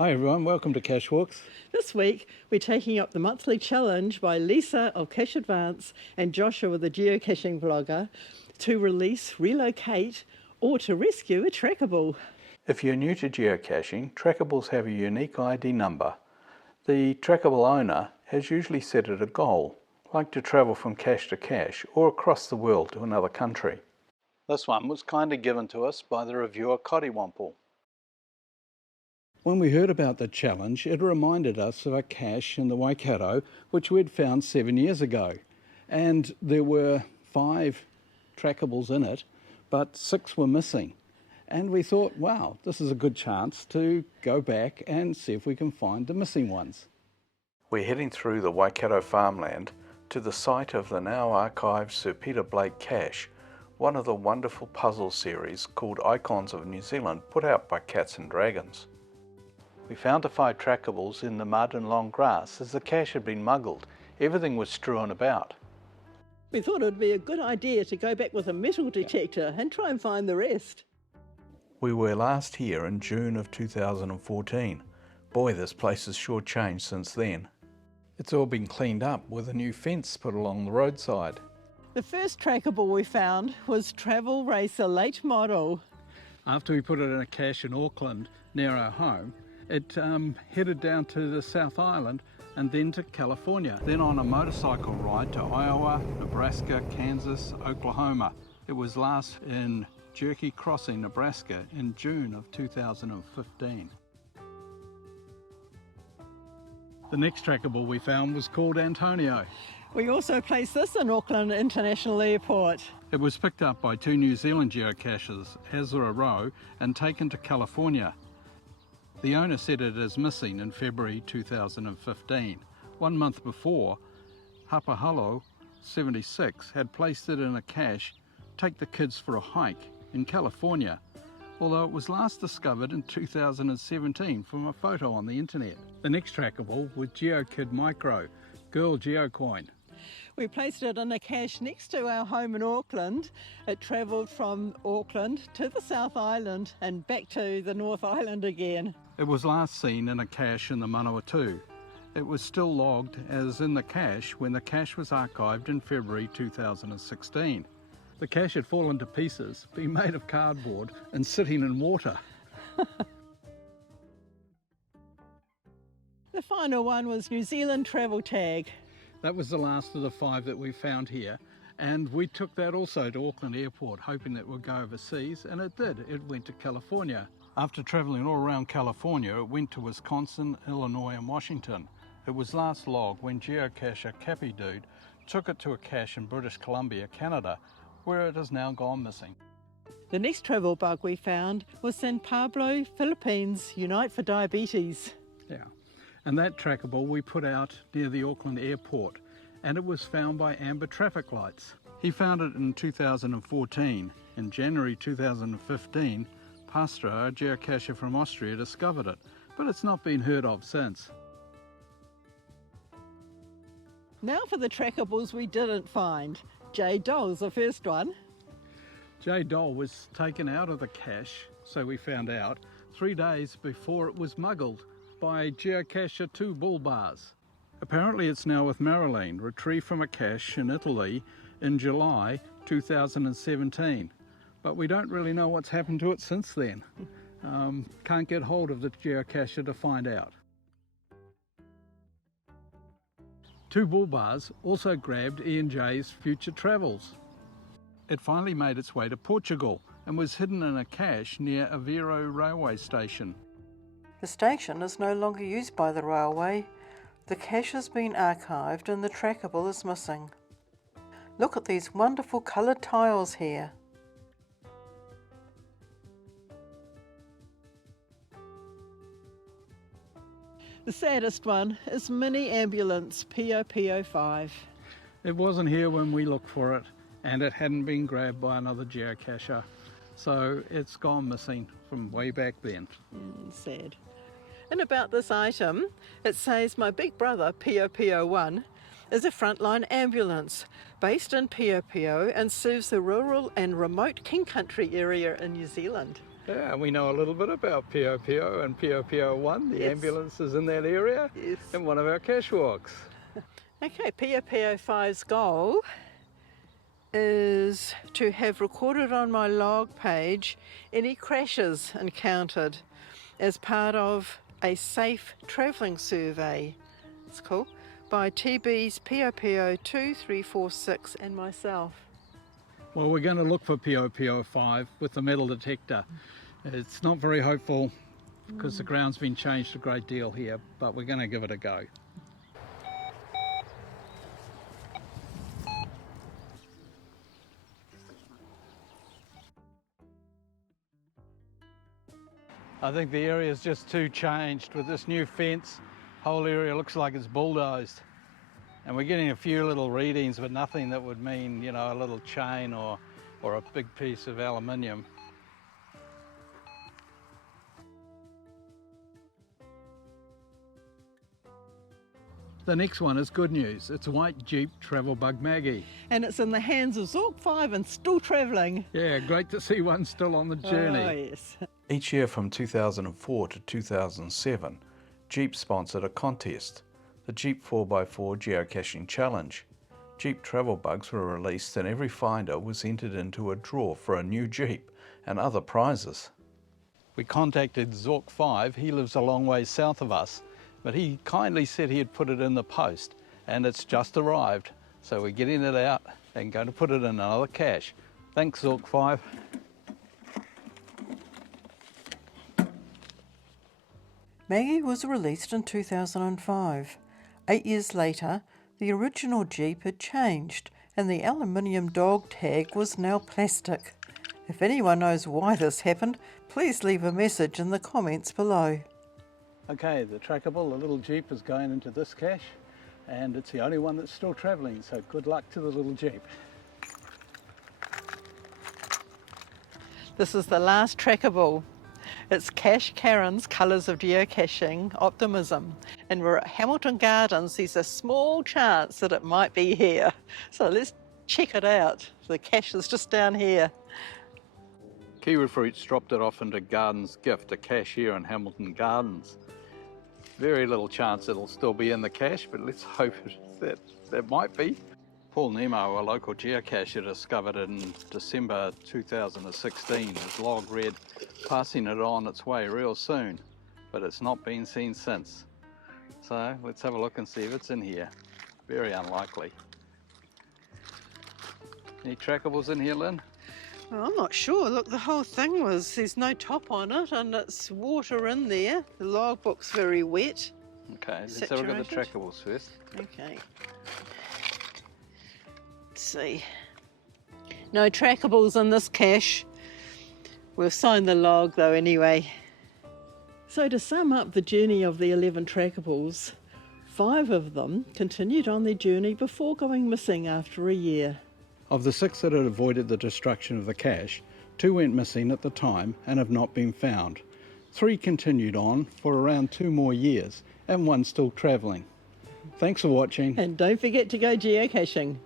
Hi everyone, welcome to Cache Walks. This week, we're taking up the monthly challenge by Lisa of Cache Advance and Joshua, the geocaching vlogger, to release, relocate, or to rescue a trackable. If you're new to geocaching, trackables have a unique ID number. The trackable owner has usually set it a goal, like to travel from cache to cache or across the world to another country. This one was kindly given to us by the reviewer Coddiwample. When we heard about the challenge, it reminded us of a cache in the Waikato which we'd found 7 years ago. And there were 5 trackables in it, but 6 were missing. And we thought, wow, this is a good chance to go back and see if we can find the missing ones. We're heading through the Waikato farmland to the site of the now archived Sir Peter Blake cache, one of the wonderful puzzle series called Icons of New Zealand put out by Cats and Dragons. We found the 5 trackables in the mud and long grass as the cache had been muggled. Everything was strewn about. We thought it would be a good idea to go back with a metal detector and try and find the rest. We were last here in June of 2014. Boy, this place has sure changed since then. It's all been cleaned up with a new fence put along the roadside. The first trackable we found was Travel Racer Late Model. After we put it in a cache in Auckland near our home, it headed down to the South Island and then to California, then on a motorcycle ride to Iowa, Nebraska, Kansas, Oklahoma. It was last in Jerky Crossing, Nebraska in June of 2015. The next trackable we found was called Antonio. We also placed this in Auckland International Airport. It was picked up by 2 New Zealand geocachers, Azra Rowe, and taken to California. The owner said it is missing in February 2015. 1 month before, Hapahalo 76 had placed it in a cache, Take the Kids for a Hike, in California, although it was last discovered in 2017 from a photo on the internet. The next trackable was GeoKid Micro, Girl Geocoin. We placed it in a cache next to our home in Auckland. It travelled from Auckland to the South Island and back to the North Island again. It was last seen in a cache in the Manawatu. It was still logged as in the cache when the cache was archived in February 2016. The cache had fallen to pieces, being made of cardboard and sitting in water. The final one was New Zealand Travel Tag. That was the last of the 5 that we found here, and we took that also to Auckland Airport, hoping that it would go overseas, and it did. It went to California. After travelling all around California, it went to Wisconsin, Illinois and Washington. It was last logged when geocacher Cappy Dude took it to a cache in British Columbia, Canada, where it has now gone missing. The next travel bug we found was San Pablo, Philippines, Unite for Diabetes. Yeah, and that trackable we put out near the Auckland Airport, and it was found by Amber Traffic Lights. He found it in 2014. In January 2015, Pastra, a geocacher from Austria, discovered it, but it's not been heard of since. Now for the trackables we didn't find. J Doll's the first one. J Doll was taken out of the cache, so we found out, 3 days before it was muggled by geocacher 2 Bull Bars. Apparently it's now with Marilene, retrieved from a cache in Italy in July 2017. But we don't really know what's happened to it since then. Can't get hold of the geocacher to find out. 2 Bull Bars also grabbed E&J's Future Travels. It finally made its way to Portugal and was hidden in a cache near Aveiro railway station. The station is no longer used by the railway. The cache has been archived and the trackable is missing. Look at these wonderful coloured tiles here. The saddest one is Mini Ambulance POP05. It wasn't here when we looked for it, and it hadn't been grabbed by another geocacher, so it's gone missing from way back then. Sad. And about this item, it says my big brother POP01 is a frontline ambulance based in Puopio and serves the rural and remote King Country area in New Zealand. Yeah, we know a little bit about POPO and POPO1. The Yes. ambulance is in that area Yes. in one of our cache walks. Okay, POPO5's goal is to have recorded on my log page any crashes encountered as part of a safe travelling survey. It's cool. By TB's POPO2346 and myself. Well, we're going to look for POPO5 with the metal detector. It's not very hopeful because the ground's been changed a great deal here, but we're going to give it a go. I think the area is just too changed with this new fence. Whole area looks like it's bulldozed. And we're getting a few little readings, but nothing that would mean, you know, a little chain or a big piece of aluminium. The next one is good news. It's white Jeep travel bug Maggie. And it's in the hands of Zork5 and still travelling. Yeah, great to see one still on the journey. Oh, yes. Each year from 2004 to 2007, Jeep sponsored a contest, the Jeep 4x4 Geocaching Challenge. Jeep travel bugs were released and every finder was entered into a draw for a new Jeep and other prizes. We contacted Zork5, he lives a long way south of us, but he kindly said he'd put it in the post and it's just arrived. So we're getting it out and going to put it in another cache. Thanks Zork5. Maggie was released in 2005. 8 years later, the original Jeep had changed and the aluminium dog tag was now plastic. If anyone knows why this happened, please leave a message in the comments below. Okay, the trackable, the little Jeep, is going into this cache and it's the only one that's still travelling, so good luck to the little Jeep. This is the last trackable. It's Cache Karen's Colours of Geocaching Optimism. And we're at Hamilton Gardens. There's a small chance that it might be here. So let's check it out. The cache is just down here. Kiwi Fruits dropped it off into Gardens Gift, a cache here in Hamilton Gardens. Very little chance it'll still be in the cache, but let's hope that might be. Paul Nemo, a local geocacher, discovered it in December 2016. His log read, passing it on its way real soon, but it's not been seen since. So let's have a look and see if it's in here. Very unlikely. Any trackables in here, Lynn? Well, I'm not sure. Look, the whole thing there's no top on it and it's water in there. The logbook's very wet. Okay, let's have a look at the Saturated. trackables first. Okay. Let's see. No trackables in this cache. We'll sign the log though anyway. So to sum up the journey of the 11 trackables, 5 of them continued on their journey before going missing after a year. Of the 6 that had avoided the destruction of the cache, 2 went missing at the time and have not been found. 3 continued on for around 2 more years and 1 still travelling. Thanks for watching. And don't forget to go geocaching.